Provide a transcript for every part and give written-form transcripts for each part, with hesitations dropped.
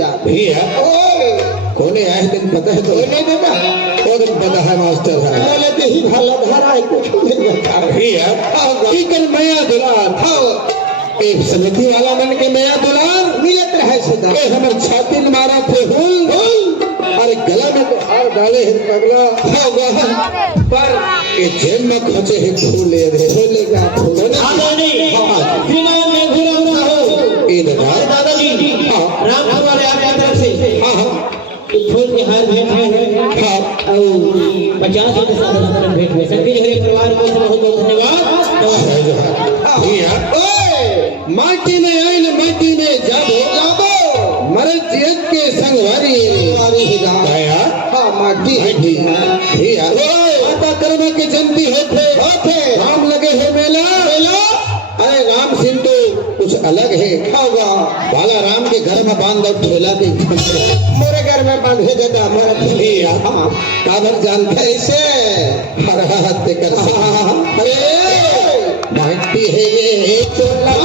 भैया भैया कोने आए दिन पता है तो नहीं बेटा वो दिन पता है मास्टर है बोले तो ही भला धरा है कुछ नहीं बता भैया चिकन मया दुलार एक समिति वाला मन के मया दुलार मिलत रहे सदा के हमर छाती में मारा थे हुल अरे गला में तो हार डाले हैं पगला पर ये जेब में खोचे है फूले रे बोलेगा दादाजी राम हमारे आपकी तरफ से फूल के हार भेंट है और 50 के साथ भेंट हुए सभी हरे परिवार को बहुत बहुत धन्यवाद माटी में आई न माटी में जाबो मरद जियत के संगवारी माटी माता कर्म के जनती होते राम लगे है मेला अरे राम सिंह तो कुछ अलग है खाओगा बाला राम के घर में बांध दो ठेला भी मोरे घर में बांधे देता मोरा काबर जानते इसे हर हत्ते कर अरे माटी है ये चोला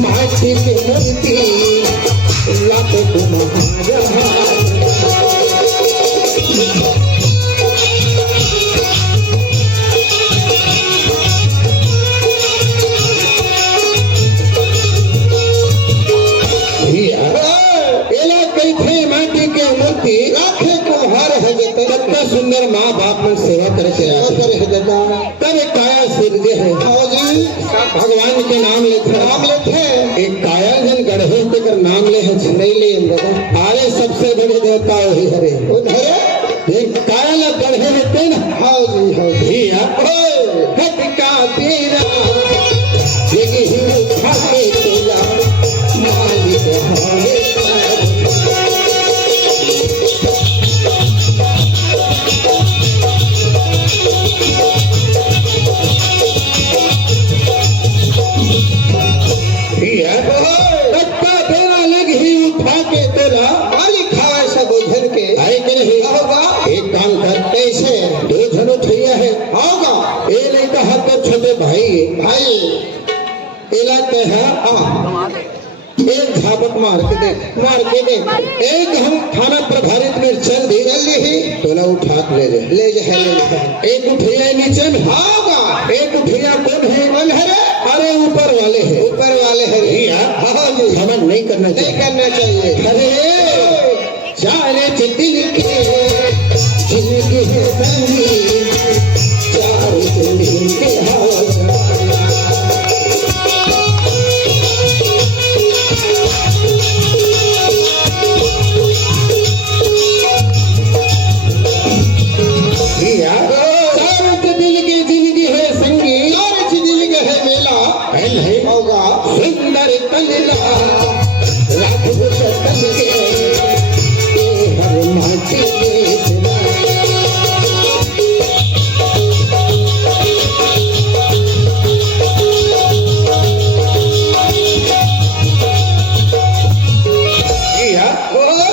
माटी की मूर्ति लाख माटी के मूर्ति लाखे कुम्हार है कितना सुंदर माँ बाप में सेवा करके तब एक काया सिरजे है भगवान के नाम लेते एक काया जन गढ़े कर नाम ले नहीं ले अरे सबसे बड़े देवता वही हरे एक काया गढ़े लेते ना भैया का तेरा भाई इलाके है एक झापट मार के दे एक हम थाना प्रभारित में चल दी जल्दी ही तोला उठा ले जा एक उठिया नीचे में होगा एक उठिया कौन है अरे ऊपर वाले है समझ नहीं करना चाहिए अरे जाने दिल के जिंदगी सुंदर कलिला हर माटी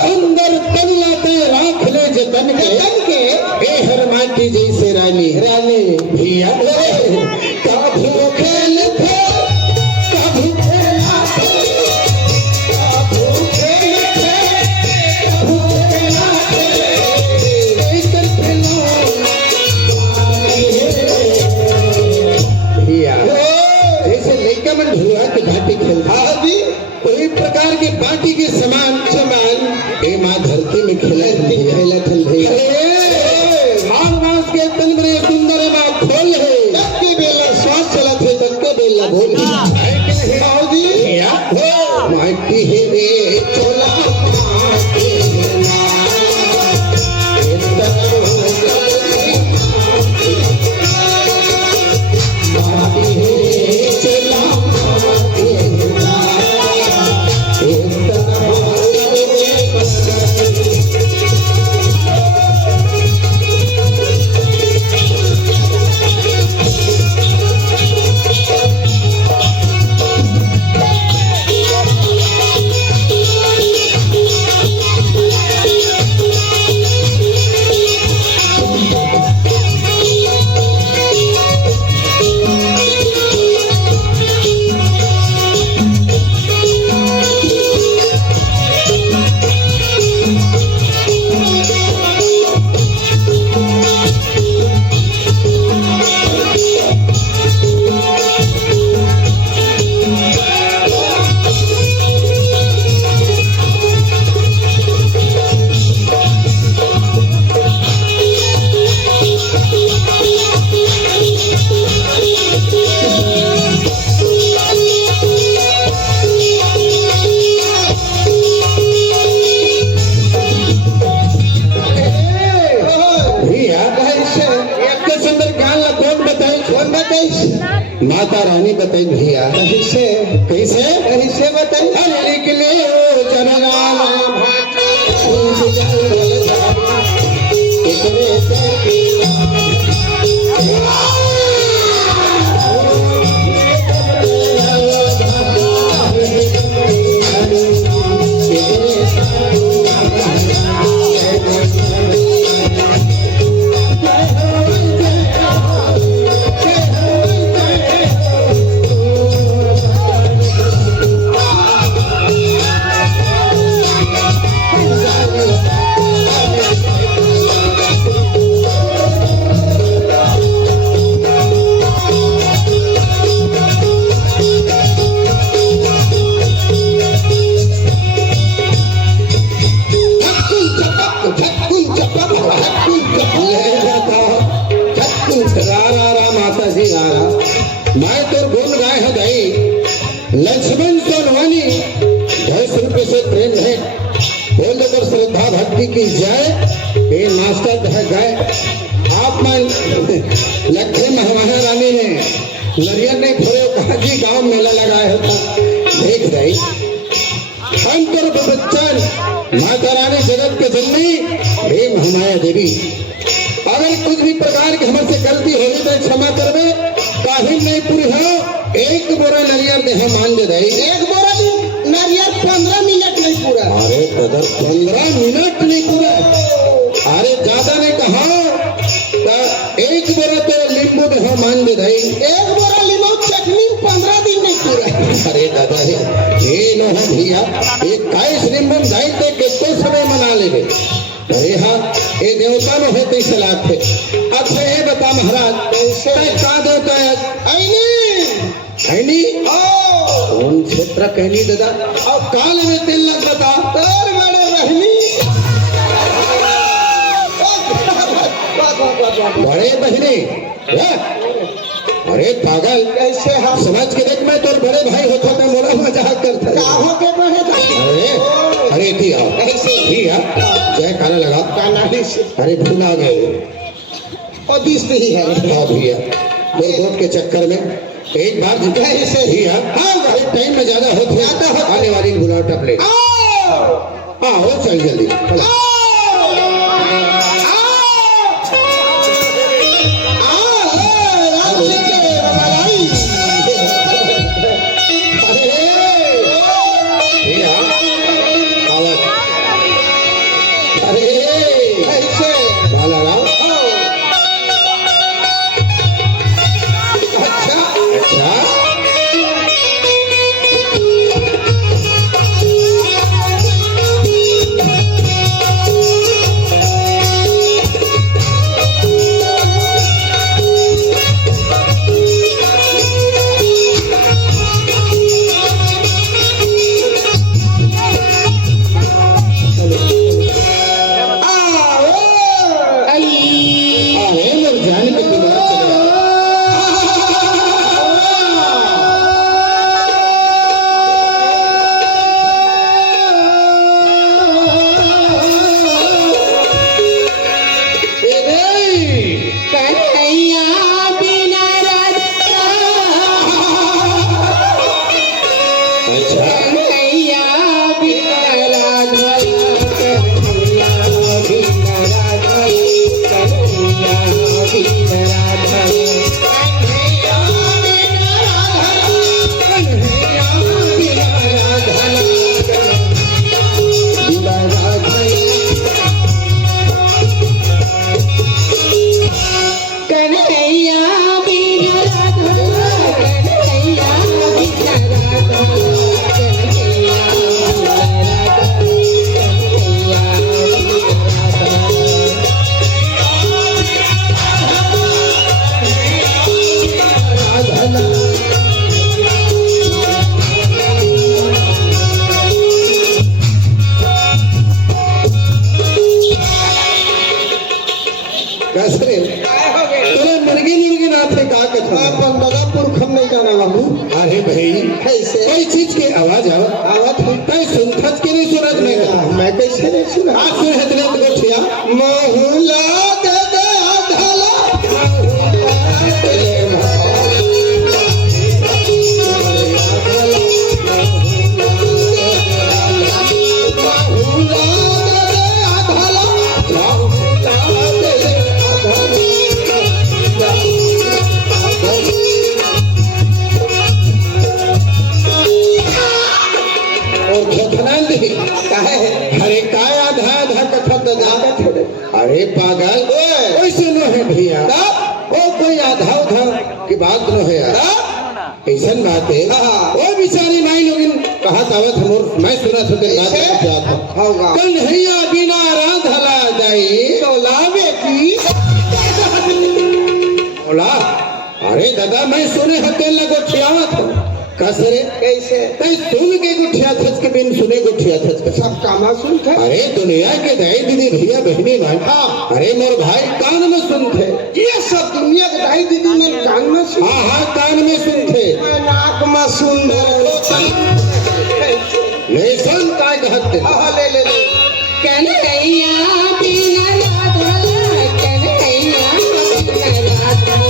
सुंदर कलिला पे राख ले जतन के हर माटी जैसे रानी भैया खेल थे कोई प्रकार के बाटी के समान ए माँ धरती में खेलत मास के तन में सुंदर माँ खोल है बेला श्वास चलत है तब बेला बोल कहे आओ जी भैया हो माटी है रे चोला माटी है ना माटी है रे चोला माटी है ना माता रानी बताई भैया कैसे कैसे कैसे बताई अरे के लिए मैं तो गुण गाय है गई लक्ष्मण सोनवानी 10 रुपए से प्रेम है बोल दो श्रद्धा भक्ति की जय ये नाश्ता है गाय आप मैं लक्ष्मी महारानी रानी ने नरियर नहीं फोड़े कहा जी गांव मेला लगाया होता देख रही हम तो बच्चन माता रानी जगत के जननी हे महामाया देवी अगर कुछ भी प्रकार की हमसे गलती होगी तो क्षमा करवे काहिल नहीं पूरी हो एक बोरा नरियर दे हम मान दे रही एक बोरा नरियर 15 मिनट नहीं पूरा अरे दादा 15 मिनट नहीं पूरा अरे ज्यादा नहीं कहा एक बोरा तो नींबू दे हम मान दे रही एक बोरा नींबू चटनी 15 दिन नहीं पूरा अरे दादा ये नो हम भैया एक 21 नींबू जाई ते कितने समय मना लेबे अरे हाँ ये देवता में होते सलाह थे अच्छा ये बता महाराज कैसे का देवता है ऐनी कौन क्षेत्र कहनी दादा अब काल में तेल लग बता तर बड़े रहनी बड़े बहने अरे पागल कैसे हम समझ के देख मैं तोर बड़े भाई होता मैं मोरा मजाक करता के अरे अरे भैया जय काला लगा अरे भूल आ गए और दिस ही है हाँ भैया मेरे वोट के चक्कर में एक बार ऐसे भैया हाँ टाइम में ज्यादा हो आने वाली बुलावट अपने हाँ हो चल जल्दी कन्हैया बिना राधा कन्हैया बिना राधा कन्हैया बिना राधा कन्हैया बिना राधा बिना राधा कन्हैया बिना राधा कन्हैया बिना राधा कन्हैया बिना राधा कन्हैया बिना राधा कसरे तोरे मुर्गी मुर्गी ना थे का कथा बंदगा पुरखम नहीं जाना बाबू। अरे भाई कैसे कोई चीज की आवाज आवत तय सुनथत के नहीं सुनत नहीं का मैं कैसे नहीं सुना आज सुन हतने तो गोठिया मोहला दे दे आधाला अरे काय आधा आधा कथा अरे पागल कोई सुनो है भैया ओ कोई आधा उधा की बात न है यार ऐसा बात है वो बेचारी माई लोग कहा तावत हमोर मैं सुना था तेरे बात क्या था कन्हैया बिना राधला जाई तोला बेटी बोला अरे दादा मैं सुने हते लगो छियावत कसरे कैसे तय सुन के गुठिया थच के बिन सुने गुठिया थच के सब कामा सुन थे अरे दुनिया के दाई दीदी भैया बहनी भाई अरे मोर भाई कान में सुन थे ये सब दुनिया के दाई दीदी में कान में सुन हाँ कान में सुन थे नाक में सुन ले सुन काय कहते ले ले कन्हैया बिना राधा कन्हैया बिना राधा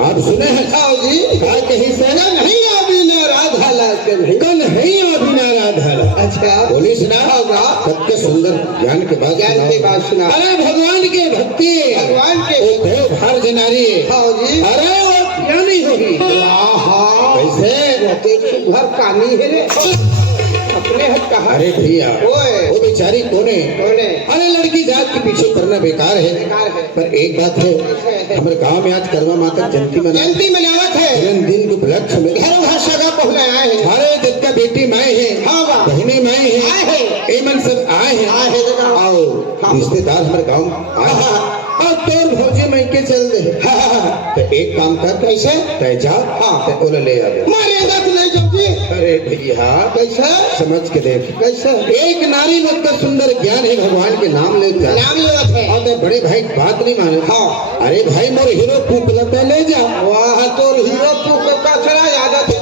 आप सुने हैं खाओ जी कहीं से नहीं बिना राधा लाल कन्हैया बिना राधा लाल अच्छा बोली सुना होगा सबके सुंदर ज्ञान के बाद सुना अरे भगवान के भक्ति भगवान के देव भार जनारी हाँ जी अरे वो क्या नहीं होगी कैसे घर कानी है रे अपने हक कहा अरे भैया वो बेचारी कोने अरे लड़की जात के पीछे पड़ना बेकार है पर एक बात है हमारे गांव में आज करवा माता जयंती मनावत है दिन के उपलक्ष्य में घर वहाँ सगा पहुँचे आए हैं अरे जिसका बेटी माए है बहने माए है एमन सब आए हैं आओ रिश्तेदार हमारे गाँव आए और तोर भौजी मैं के चल दे तो एक काम कर कैसे तय जा तो ओला ले आ मारेगा तो नहीं जाओगी अरे भैया कैसे समझ के देख कैसे एक नारी मतलब सुंदर ज्ञान है भगवान के नाम ले जा और तो बड़े भाई बात नहीं माने हाँ अरे भाई मोर हीरो पुकला पे ले जा वाह तोर हीरो पुक का चला याद है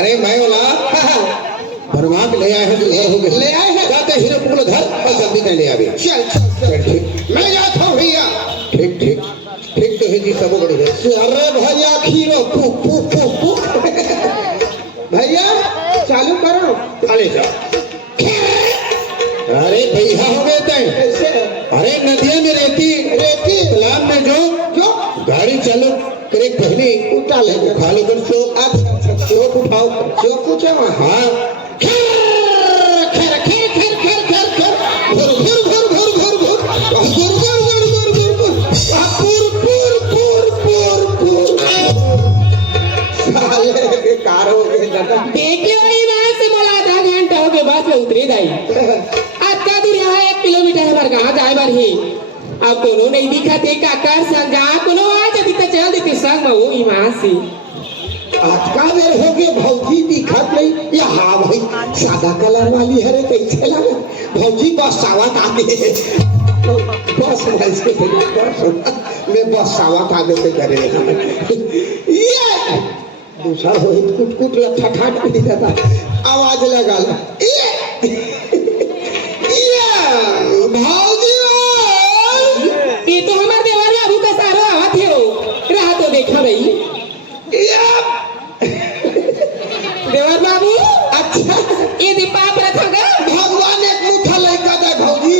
अरे मैं बोला भरवा के ले आए हैं ले आए हैं जाते हीरो पुकला घर और जल्दी ले आवे चल ठीक मैं जाता हूँ भैया ठीक ठीक ठीक तो है जी सब बड़ी है अरे भैया खीरो पुक पुक पुक पुक भैया चालू करो चले जाओ अरे भैया हो गए तय अरे नदिया में रेती तालाब में जो गाड़ी चालू करे पहले उठा ले खा लो कर चोक चोक उठाओ चोक कुछ हाँ उतरी दाई आता दूर यहाँ 1 किलोमीटर हमारे गाँव जाए बार ही अब कोनो नहीं दिखा थे काकर संग जहाँ कोनो आ जाती तो चल देती संग में वो ईमान से अटका देर हो गए भौजी दिखत नहीं या हाँ भाई सादा कलर वाली है रे कैसे लगे भौजी बस सावत आते बस इसके मैं बस सावत आगे पे करे ये दूसरा हो कुट कुट लठाठाट पी जाता आवाज लगा ला भाजी ये तो हमारे देवर बाबू का सारा हाथ है रहा तो देखा नहीं देवर बाबू अच्छा ये दीपा प्रथा का भगवान एक मुठा लड़का दे भौजी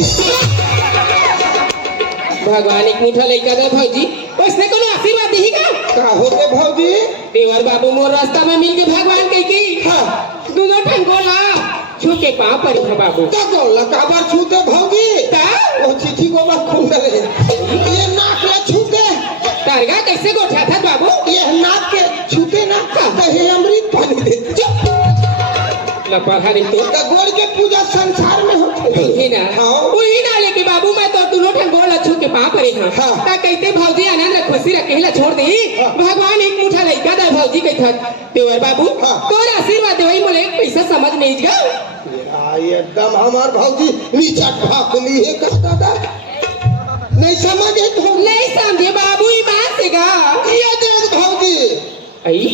भगवान एक मुठा लड़का दे भौजी उसने को आशीर्वाद दी का होते भौजी देवर बाबू मोर रास्ता में मिल के भगवान कह की हाँ दोनों ठंगोला छू के पाँव पर था बाबू तको लकाबर छूते भौजी ता वो चिट्ठी को मत खून रहे ये नाक ले छूते तारगा कैसे गोठा था बाबू ये नाक के छूते ना कहे अमृत पानी देते लपा रे तो गोड़ के पूजा संसार में होते ही ना हाँ वही ना लेके बाबू मैं तो दोनों ठंगोला छू के पाँव पर था हाँ। ता कहते भौजी आनंद खुशी रखेला छोड़ दी हाँ। भगवान एक मुठा लइका दा भौजी कहत देवर बाबू हाँ। तोर आशीर्वाद देवई मोले एक पैसा समझ नहीं गा ये एकदम हमार भौजी नीचा ढाक ली है का दादा नहीं समझे तो नहीं समझे बाबू ईमान से गा ये देख भौजी आई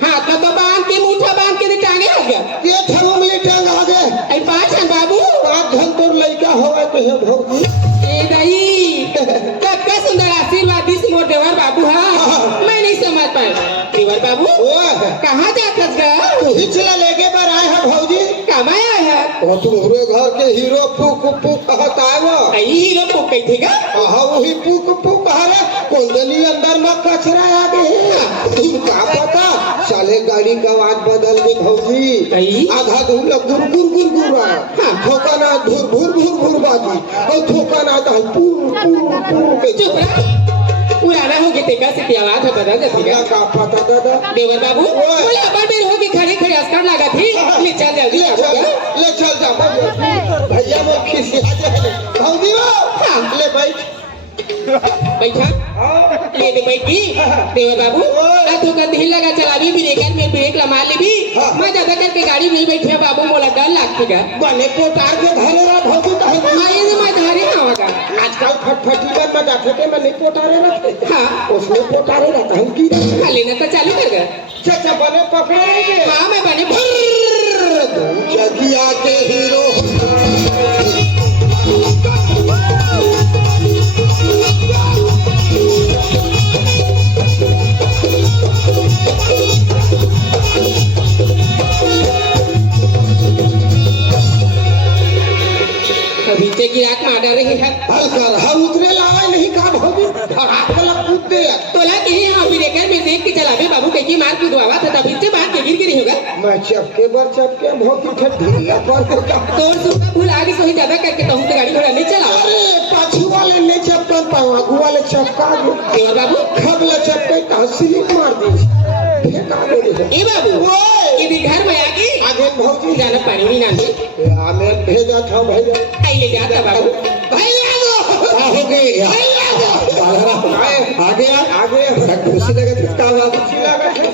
हाथ में तो बांध के मुठा बांध के टांगे आ गया ये थरुम ले टांग आ गए आई पाँच हैं बाबू 5 घंटे तोर लड़का होवे तो है भौजी ए दई का सुंदर आशीर्वाद दिस मोर देवर बाबू हाँ मैं नहीं समझ पाए देवर बाबू ओए कहाँ जाता गा तू ही चला लेके बार आए है भौजी कमाया है वो तुम्हारे घर के हीरो पुक पुक कहता है वो आई हीरो को कहते गा हाँ वही पुक पुक हरे कुंदनी अंदर में कचरा आ गए तुम क्या पता साले गाड़ी का आवाज बदल गई भौजी आधा धूल गुर गुर गुर गुर रहा ठोकाना धूर भूर भूर भूर बाजी और ठोकाना था पूर पूर पूर के चुप रहा पुराना हो गए तेगा से आवाज है बदल जाती है का पता दादा देवर बाबू बोले अपन बेर हो गई खड़े खड़े अस्कार लगा थी ले चल जा ले चल जा भैया वो खिसिया जाए भौजी वो ले बैठ बैठा ले दे बैठी देवर बाबू तो कर ढील लगा चलावी भी लेकर मैं ब्रेक लगा ली भी मैं ज्यादा करके गाड़ी नहीं बैठे बाबू मोला डर लगतेगा बने पोटार के धरे रहा भौजी कहे मैं ये मैं धारे आवागा आजकल फटफटी पर मैं जाते थे मैं नहीं पोटारे रखते हाँ उसमें पोटारे रहता हूँ की खा लेना तो चालू कर गया चाचा बने पकड़े रहेंगे हाँ मैं बने जगिया के हीरो पीछे की आंख मार रही है हम उतरे लावा नहीं कहा भौजी धड़ाक वाला कूदते तोला के यहाँ भी देखकर मैं देख के चलावे बाबू कहीं मार की दुआवा था तभी से बात के गिर गिरी होगा मैं चपके बर चपके भौजी थे ढीला पर तोड़ सुनता भूल आगे से ही ज्यादा करके तो गाड़ी घोड़ा नहीं चला अरे पाछू वाले नहीं चपकन पाओ आगू वाले चपका देवर बाबू खबले चपके तहसील मार दी फेंका दे ए बाबू ये घर में आगे भौजी जाना पानी नहीं नानी हमें भेजा था भैया आई ले जाता बाबू भैया हो गई आगे आगे खुशी लगे किसका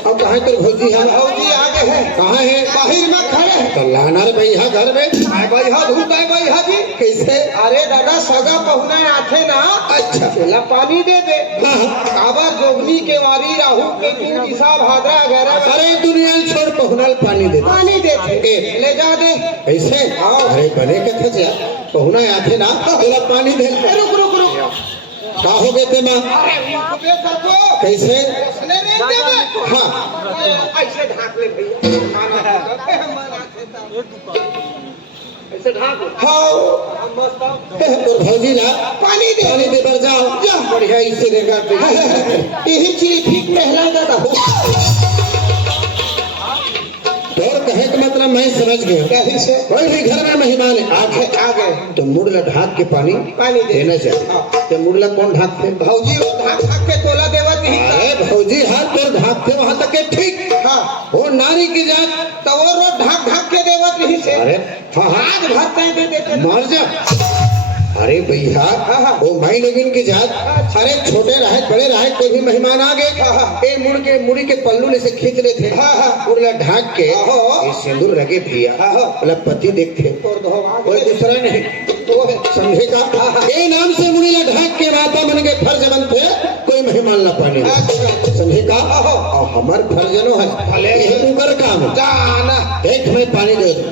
अब कहाँ तो भौजी है भौजी आगे है कहाँ है बाहर में खड़े तो लाना रे भैया घर में भैया धूप है भैया जी कैसे अरे दादा सगा पहुना आथे ना अच्छा चला पानी दे दे काबर जोगनी के वारी राहु के दिशा भाद्रा वगैरह अरे दुनिया छोड़ पहुना पानी दे ले जा दे कैसे अरे बने के थे पहुना आथे ना बोला पानी दे रुक रुक रुक का हो गए थे माँ कैसे हाँ ऐसे ढाक ले भैया ऐसे ढाक तो भौजी ना पानी दे बर जाओ जा बढ़िया इसे देगा यही चीज ठीक पहला दादा और कहे का मतलब मैं समझ गया कैसे से कोई भी घर में मेहमान आगे तो मुड़ला ढाक के पानी देना चाहिए तो मुड़ला कौन ढाकते भौजी ढाक के तोला देवा नहीं अरे भौजी हाथ तो ढाकते वहां तक के ठीक हाँ वो नारी की जात तो वो रोज ढाक के देवा नहीं से अरे आज भात दे देते मर जा अरे भैया वो माई लोगिन की जात अरे छोटे रहे बड़े रहे कोई भी मेहमान आ गए मुड़ी के पल्लू से खींच रहे थे उड़ला ढाक के सिंदूर लगे भैया बोला पति देखते कोई दूसरा नहीं समझेगा ये नाम से मुड़ीला ढाक के माता मन के फर्ज बनते कोई नहीं मानना पानी समझे का और हमार फर्ज नो है ये ऊपर काम जाना एक में पानी दे दो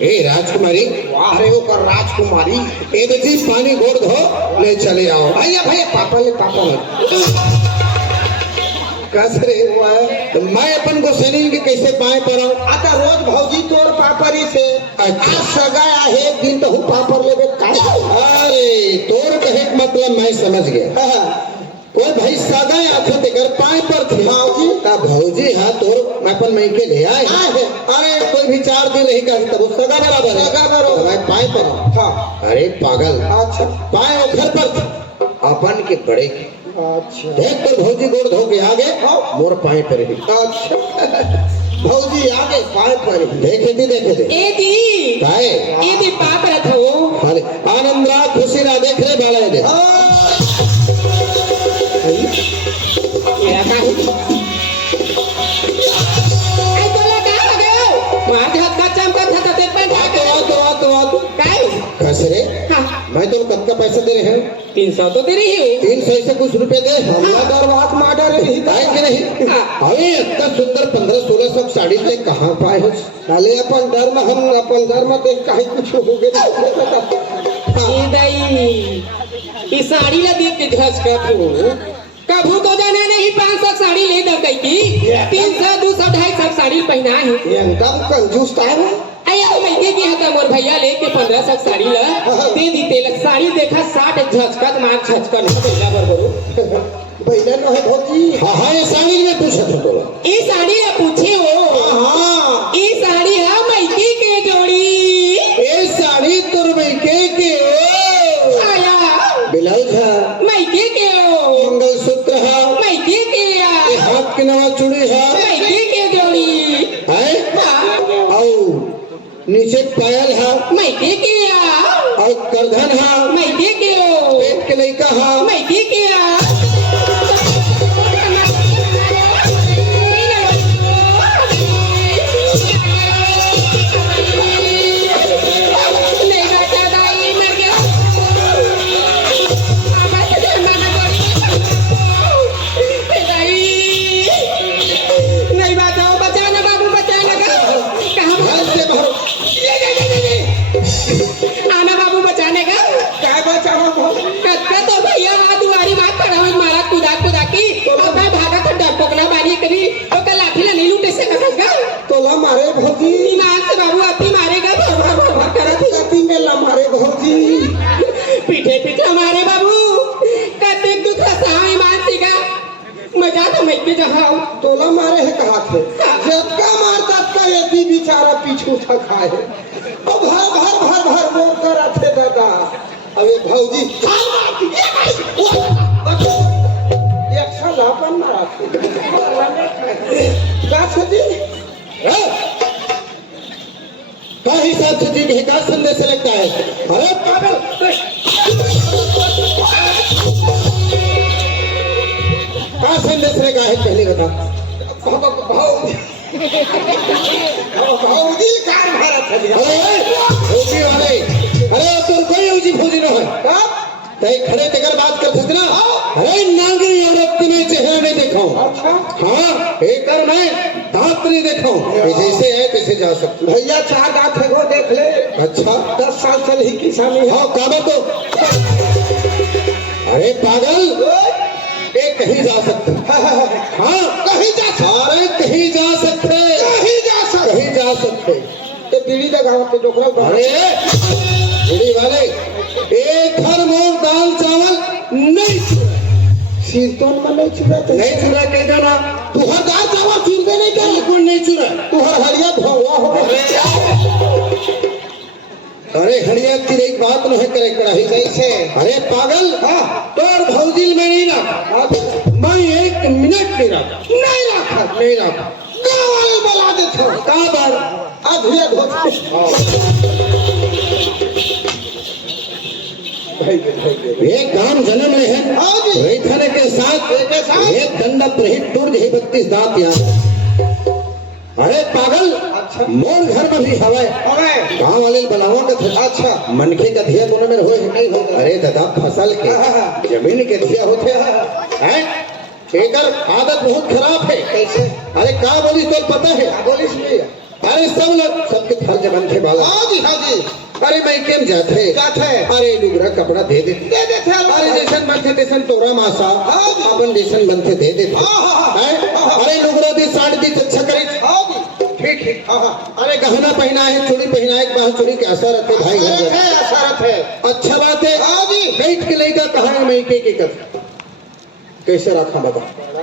ए राजकुमारी वाह रे ओकर राजकुमारी ए बेटी पानी गोड़ धो ले चले आओ भैया भैया पापा ले पापा कसरे हुआ है मैं अपन को सैनिक के कैसे पाए पर आता रोज भौजी तोर पापरी से अच्छा सगाया है एक दिन तो हूँ पापर लेवे अरे तोर कहे मतलब मैं समझ गया कोई भाई सगाया थे ते घर पाए पर थे भौजी का भौजी हाँ तोर मैं अपन मैं के ले आए अरे कोई भी 4 दिन रही का तब सगा बराबर सगा बराबर मैं पाए पर हाँ अरे पागल अच्छा पाए घर पर अपन के बड़े की अच्छा देख कर भौजी गोड़ धो के आगे मोर पाए पर भी अच्छा भौजी आगे पाए पर देखे थे ए दी काहे ए दी पाप रखो हाले आनंद रा खुशी रा देख रे बाले दे मेरा का ए तोला का हो गयो मार हाथ का चमका था ते पे तो काहे कसरे हां मैं तो कब का पैसा दे रहे हैं 300 तो दे रही हूँ 300 से कुछ रुपए दे हमला दरबार माडर नहीं है कि नहीं अरे इतना सुंदर 1500-1600 साड़ी से कहाँ पाए हो साले अपन धर्म हम अपन धर्म पे कहीं कुछ हो गए ये दाई ये साड़ी ला देख के झसका तू कभू तो जाने नहीं 500 साड़ी ले दो कई की 300 200 250 साड़ी पहना है एकदम कंजूस टाइम अया मैं के हता मोर भैया लेके 1500 साड़ी ला दे दी तेल साड़ी देखा 60 झचकत मार झचकन भैया बरबरो भैया न है भौजी हां ये साड़ी में पूछा था तोला ये साड़ी या पूछे हो हां ये साड़ी है मैके के जोड़ी ये साड़ी तोर मैके के ओ आया ब्लाउज है मैके के ओ मंगलसूत्र है मैके के या हाथ के नवा चूड़ी है मैके के जोड़ी है औ नीचे पायल है मैके के या और करधन है मैके के ओ पेट के लइका है मैके के या मारे भौजी ईमान से बाबू अति मारेगा भर करत गति में ला मारे भौजी पीठे पीछे मारे बाबू कते दुख सहा ईमान से का मजा तो मैं के जहां तोला मारे है कहा थे जक्का मारता का यदि बेचारा पीछू था खाए अब भर मोर कर थे दादा अबे भौजी एक साल अपन मारा थे का छती का हिसाब से जी का संदेश लगता है अरे पागल का संदेश लगा है पहले बता भौजी कार भारत है अरे भौजी वाले अरे तुम कोई ऊंची फौजी न है तय खड़े तेकर बात कर सकते ना अरे नांगी औरत में चेहरा नहीं देखो अच्छा हाँ एक मैं दांत नहीं देखो जैसे है तैसे जा सकते भैया 4 दांत है वो देख ले अच्छा 10 साल से नहीं किसानी हाँ काबा तो अरे पागल ये कहीं जा सकते हाँ कहीं जा सारे कहीं जा सकते कहीं जा सकते ये बीड़ी का गाँव के डोकरा अरे बीड़ी वाले एक हर मोर दाल चावल नहीं शीर्तन में नहीं चुरा कह देना तू हर दाल चावल चुनते नहीं क्या बिल्कुल नहीं चुरा तू हर हरिया भौवा हो अरे हरिया की एक बात नहीं करे कड़ाही कैसे अरे पागल तोर भौजिल में नहीं रखा मैं 1 मिनट नहीं रखा गाँव वाले बुला देते का बार अधूरा ये काम जन्म में है रैथने के साथ एक दंड प्रहित दूर 32 दांत यहाँ अरे पागल अच्छा मोर घर में भी हवा अबे गाँव वाले बनावा का था अच्छा मनखे का धिया दोनों में होए नहीं हो अरे दादा फसल के जमीन के धिया होते हैं एकर आदत बहुत खराब है कैसे अरे का बोली तो पता है बोलिस नहीं अरे सब लोग सबके फर्ज बनते वाला हाँ जी अरे मैं केम जाते जाते अरे लुगरा कपड़ा दे देते दे देते अरे जैसन बनते तैसन तोरा मासा हाँ जी। अपन जैसन बनते दे देते हाँ। हैं? अरे लुगरा दी साड़ी दी अच्छा करे हाँ जी ठीक है अरे गहना पहना है चूड़ी पहना है बाहर चूड़ी के असर रहते भाई घर में। असरत है अच्छा बात है हाँ जी बैठ के लेगा कहा है मैं के कर कैसे रखा बता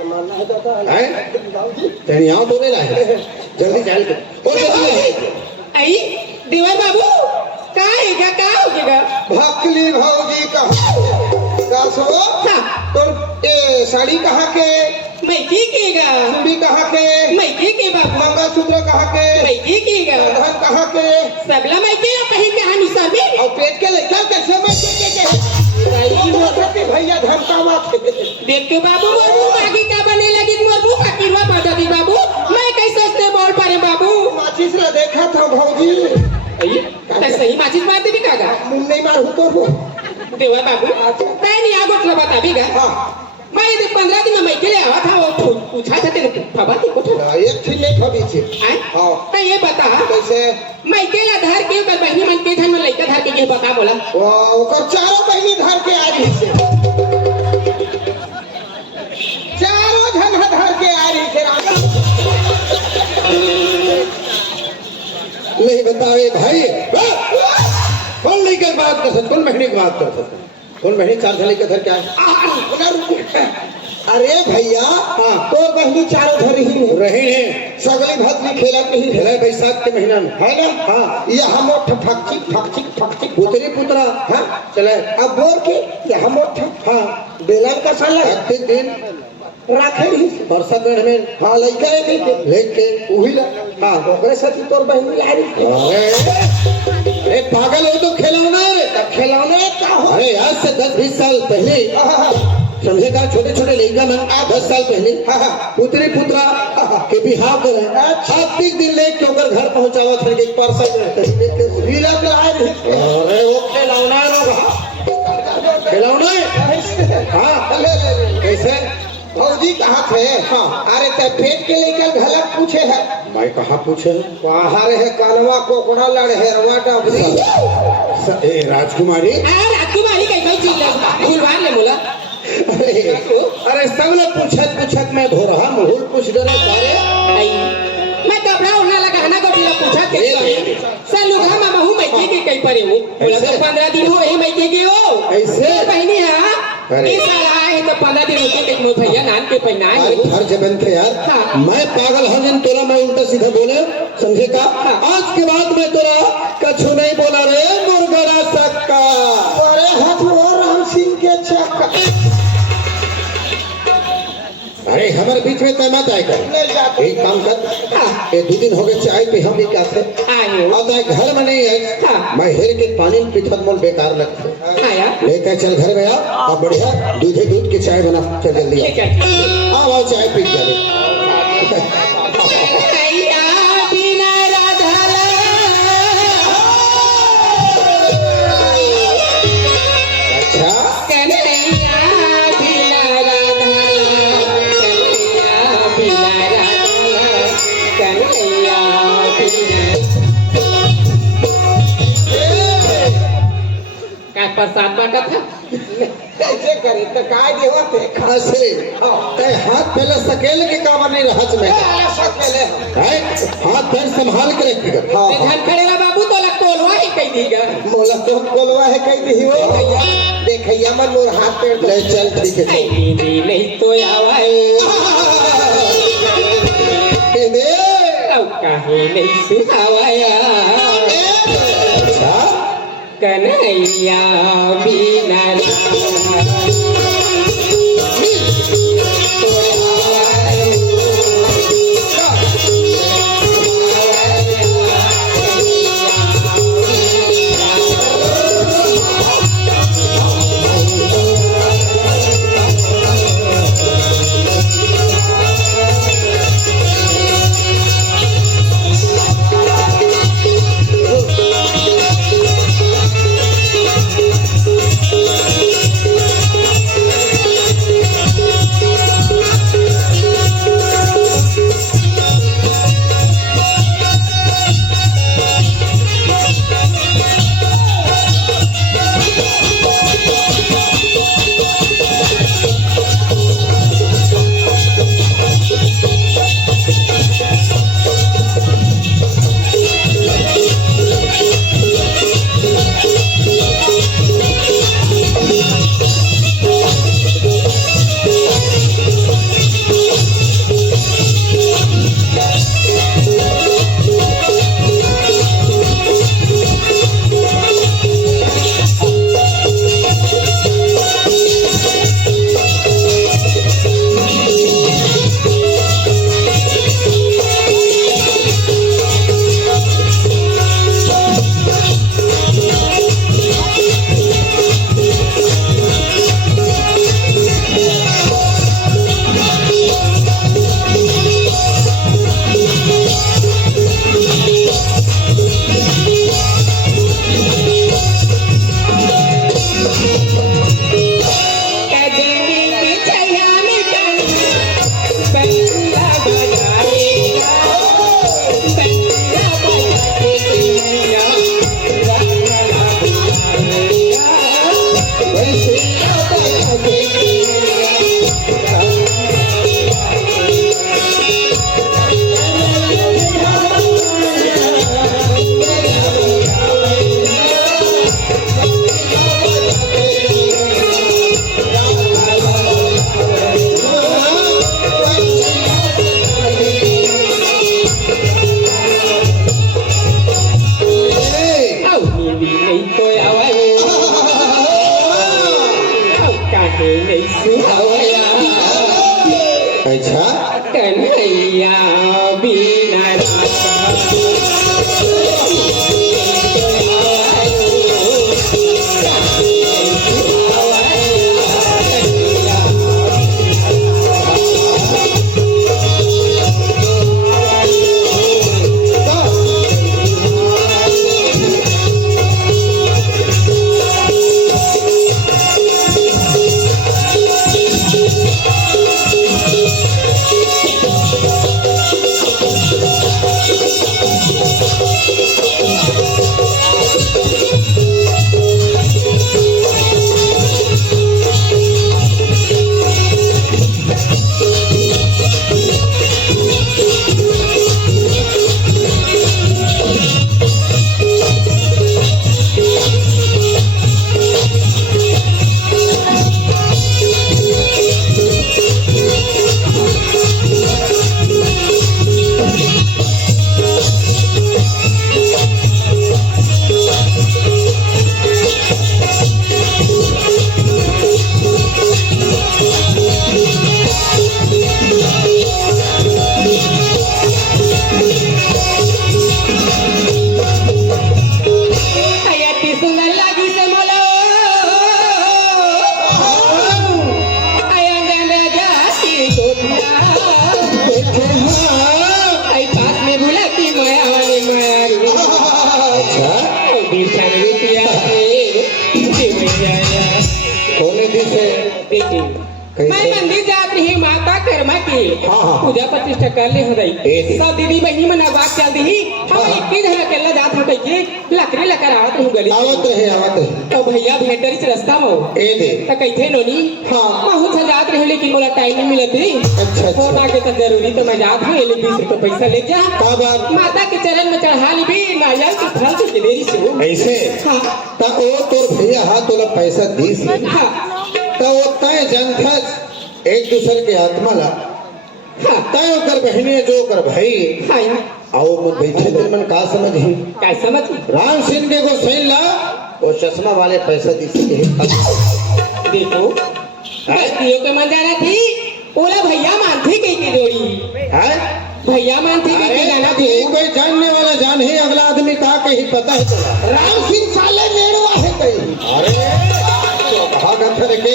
मानना है दादा है तेरी यहाँ तो नहीं लाए जल्दी चल के और जल्दी आए। आई देवर बाबू का है का होगेगा भक्ली भौजी का सो हाँ तो ए साड़ी कहाँ के मैं की केगा चूड़ी कहाँ के मैं के बाबू मंगलसूत्र कहाँ के मैं की केगा धन कहाँ के सबला मैं के पहन के हम सब और पेट के लेकर कैसे मैं के भैया धमकावा देख के बाबू बाबू आगे का बने लगी मोर मुंह फकीरवा पटा दी बाबू मैं कैसे से बोल पारे बाबू माचिस ला देखा था भौजी आई सही माचिस मारते भी कागा मुंह नहीं मारू तो वो देवर बाबू मैं नहीं आगो बता भी गा हाँ मैं ये 15 दिन में मैं के लिए आवा था वो पूछा था तेरे बाबा की कोठा एक थी नहीं खबी थी हाँ मैं ये बता कैसे मैं केला धर के कर बहनी मन के धन में लइका धर के ये बता बोला ओकर चारों बहनी धर के आ रही से चारों धन धर के आ रही से नहीं बतावे भाई कौन लेकर बात कर सकते कौन महीने की बात कर सकते कौन महीने 4 साल का घर क्या है अरे भैया हाँ। तो बहनी चारों धर ही में रहे हैं सगली भतली खेला नहीं खेला बैसाख के महीना में है ना हाँ ये हम फकचिक पुतरी पुतरा हाँ चले अब बोल के ये हम हाँ बेलन का साला प्रत्येक दिन राखे नहीं बरसात में हाँ लइका लेके उही ला हाँ ओकरे साथी तोर बहनी ला रही अरे पागल हो तो खिलौना खिलौने का हो अरे आज से 10-20 साल पहले समझेगा छोटे छोटे लड़का में 10 साल पहले पुत्री पुत्रा के बिहार करे आप 30 दिन ले के ओकर घर पहुंचावा थे एक पार्सल लीला लाए अरे वो खिलौना खिलौना हाँ कैसे फौजी कहाँ थे अरे ते पेट के लेकर घलक पूछे है भाई कहाँ पूछे बाहर है कानवा कोकड़ा लड़ है रवा डबरी ए राजकुमारी राजकुमारी कई कई चीज भूलवान ले बोला अरे सब लोग पूछत मैं धो रहा मुहुल पूछ डरे सारे मैं कपड़ा उड़ना लगा ना को पूछा के सर लोग हम बहु मैं के कई परे हूं बोला तो 15 दिन हो ही मैं के हो ऐसे बहनी है इस साल आए तो 15 दिन रुके के मोर भैया नान के पहना है हर जबन थे यार हाँ। मैं पागल हूँ जिन तोरा मैं उल्टा सीधा बोले समझे का आज के बाद मैं तोरा कछु नहीं बोला रे मुर्गरा सक्का अरे हाथ और राम सिंह के चक्का अरे हमारे बीच में तय मत आएगा नहीं जाते एक काम कर ये 2 दिन हो गए चाय पे हम भी क्या थे आए अब घर में नहीं है हाँ। मैं हेर के पानी में पिथत मोल बेकार लगते आया लेकर चल घर में आ अब बढ़िया दूध की चाय बना चल जल्दी ठीक है आओ चाय पी जाए प्रसाद बांटा था कैसे करे तो काय देवा थे खासे ते हाथ पहले सकेल के कावर नहीं रहा में सकेले हाथ पैर संभाल के रखिएगा धन खड़ेला बाबू तो लग कोलवा ही कह दीगा मोला तो कोलवा है कह दी हो देखैया मन मोर हाथ पैर ले चल ठीक है नहीं नहीं तो आवाए दे काहे नहीं सुनावाया अच्छा कन्हैया बिना नहीं सुहावया अच्छा कन्हैया बिना मैं मंदिर जात रही माता कर्मा की पूजा प्रतिष्ठा कर ले हदई सब दीदी बहनी में नवाक चल दी हम एक ही जगह केला जात हम कहिए लकड़ी लकर आवत रहू गली आवत रहे तो भैया भेटरी से रास्ता में ए दे त कइथे नोनी हां बहुत से जात रहे लेकिन मोला टाइम नहीं मिलत री अच्छा फोन आके तो जरूरी तो मैं जात हूं ले 20 रुपए पैसा ले जा का बात माता के चरण में चढ़ा ली भी नारियल के फल के देरी से ऐसे हां ता ओ तोर भैया हां तोला पैसा दीस हां ता वो तय जनता एक दूसरे के आत्मा ला हां तय ओकर बहनी जो कर भाई हां आओ मन बैठे दिन मन का समझ ही काय समझ राम सिंह के को सही ला वो चश्मा वाले पैसा दी सके देखो दियो के मन जाना थी ओला भैया मानती की जोड़ी है भैया मानती की जाना थी कोई जानने वाला जान ही अगला आदमी का कहीं पता है तो राम सिंह साले मेड़वा है कहीं अरे भाग अंतर के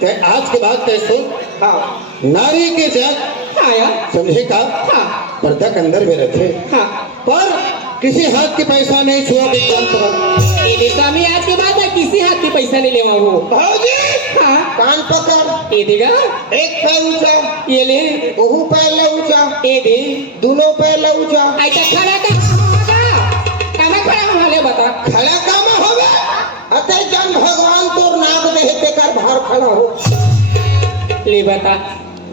ते आज के बाद कैसे हाँ नारी के जग आया समझे का हां पर्दा के अंदर में रखे हां पर किसी हाथ के पैसा नहीं छुआ के काम करो ये स्वामी आज के बाद किसी हाथ के पैसा नहीं लेवा वो भाजी हां कान पकड़ ये देगा एक पैर ऊंचा ये ले ओहू पैर ले ऊंचा ये दे दोनों पैर ले ऊंचा ऐसा खड़ा का होगा काना खड़ा हम हाले बता खड़ा काम होवे अतः जन भगवान तोर नाक देहे ते कर बाहर खड़ा हो ले बता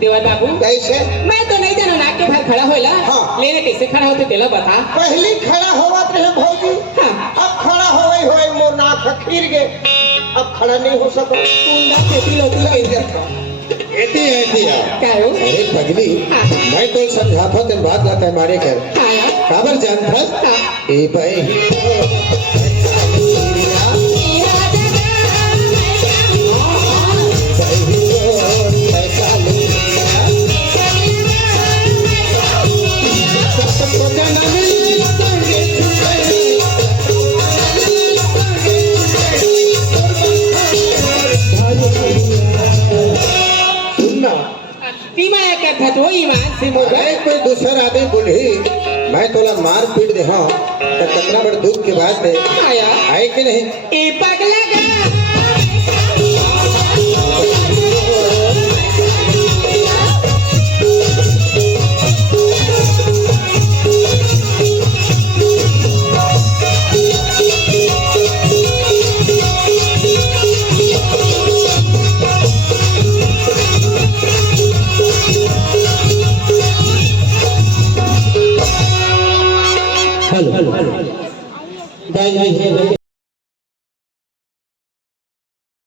देवा बाबू कैसे मैं तो नहीं जाना नाक के बाहर खड़ा होला हाँ। लेने कैसे खड़ा होते तेला बता पहली खड़ा होवत रहे भौजी हां अब खड़ा होए मोर नाक खीर गे अब खड़ा नहीं हो सका कुंडा खेती लोती के ऐती है क्या हो अरे पगली हाँ। मैं तो समझाता तेन बात लाता हमारे घर आया काबर जानता हां ए भाई सुनना तीमाया क्या था तो ईमान से मोगा अरे कोई दूसरा आदमी बोली मैं तोला मार पीट दे हाँ तो कितना बड़ दुख की बात है आया आए कि नहीं ए पगला गा हेलो दाई